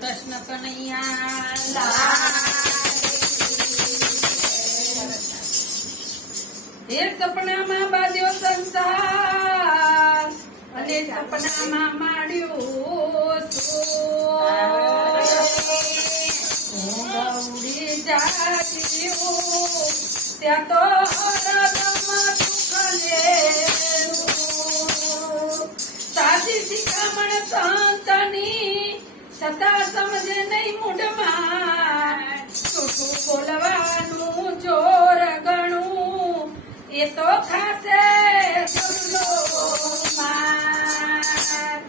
કૃષ્ણ કનૈયા લાલ હે સપનામાં બાંધ્યો સંસાર અને સપનામાં માડ્યો ગૌરી જાતી ત્યાં તો હરદમ દુઃખ સાચી શિખામણ સંતની છતાં સમજે નહીં મૂઢમાં છૂટું બોલવાનું જોર ગણું એ તો ખાસે દુર્લો માર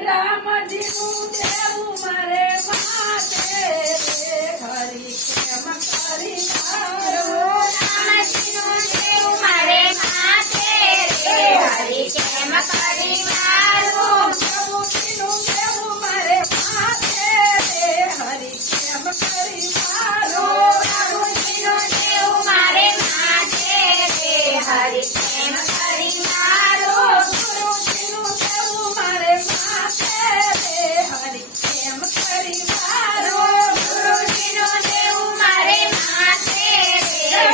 રામજીનું દેવું મારે માતે હરી કેમ કરી તારો રામજીનું દેવું મારે માતે હરી કેમ કરી મારું પ્રભુજીનું દેવું મારે માતે હરી કેમ કરી મારો પ્રભુજીનું દેવું મારે માતે હરી કેમ કરી મારું ગુરુજીનું દેવું મારે માતે હરી કેમ કરી મારો ગુરુજીનું દેવું મારે માતે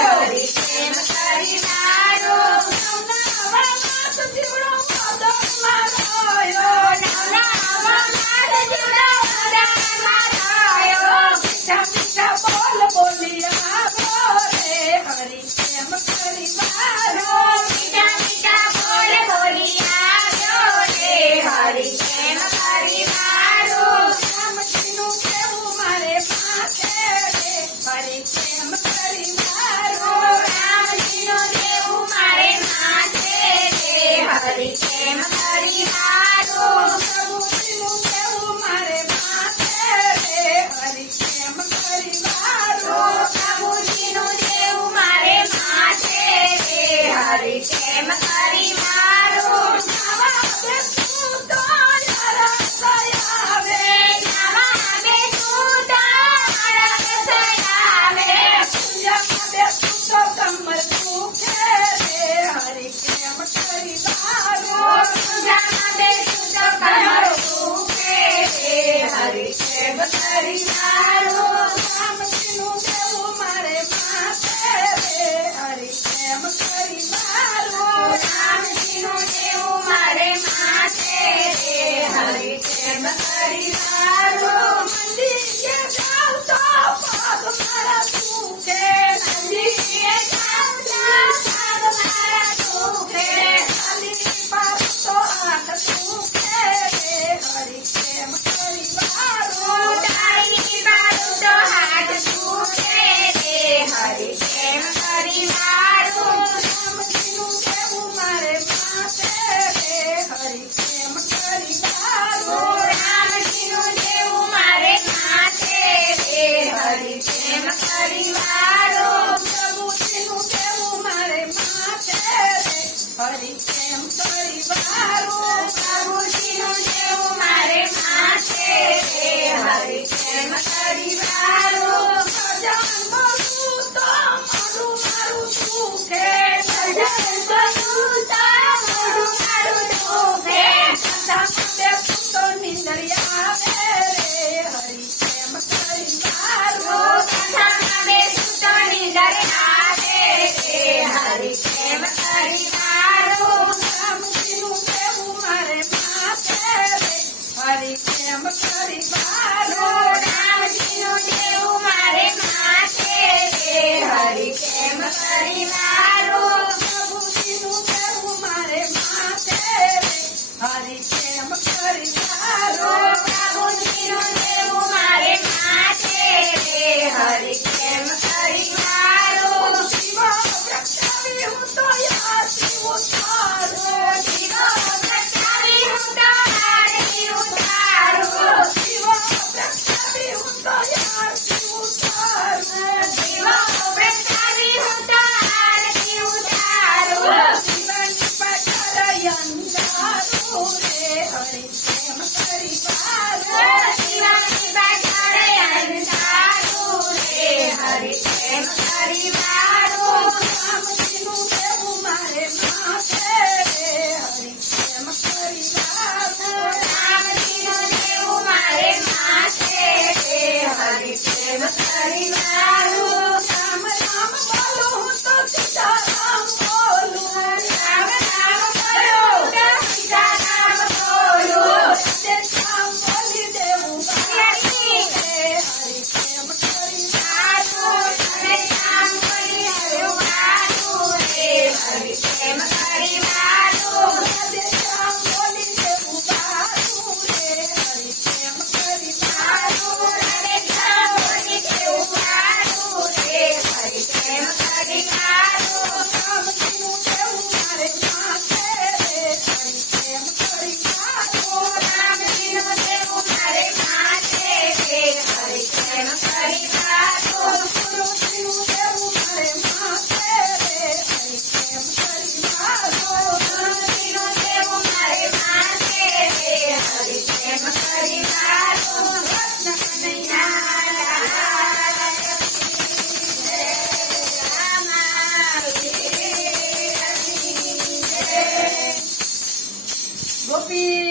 હરી કેમ કરી મારું નવનાવા માસ જીવડો મોદો મારોયો નવનાવા માસ જીવડો મોદો મારોયો મીઠા મીઠા બોલ બોલિયા બોલે હરી કેમ કરી મારો મીઠા મીઠા બોલ બોલિયા બોલે હરી કેમ કરી મારું રામજીનું દેવું મારે માથે હરી કેમ કરી મારો રામજીનું દેવું મારે માથે હરી કેમ કરી મારું પ્રભુજીનું દેવું મારે માથે હરી કેમ કરી મારો પ્રભુજીનું દેવું મારે માથે હરી કેમ કરી મારું નવા બેસું તો રસયાવે નવા બેઠું તારા રસયાવે પૂજામાં બેસું તો કમર દુખે હરી કેમ કરી મારો પૂજામાં બેઠું તો કમર દુખે હરી કેમ કરી મારું રામજીનું દેવું મારે માથે હરી કેમ કરી મારો રામજીનું દેવું મારે માથે હરી કેમ કરી મારું મંદિરે જાઉં તો પગ મારા દુખે મંદિરે જાઉં તો પગ મારા દુખે ખાલી પાર તો આંખ દુખે હરી કેમ કરી મારો તારી ગોપી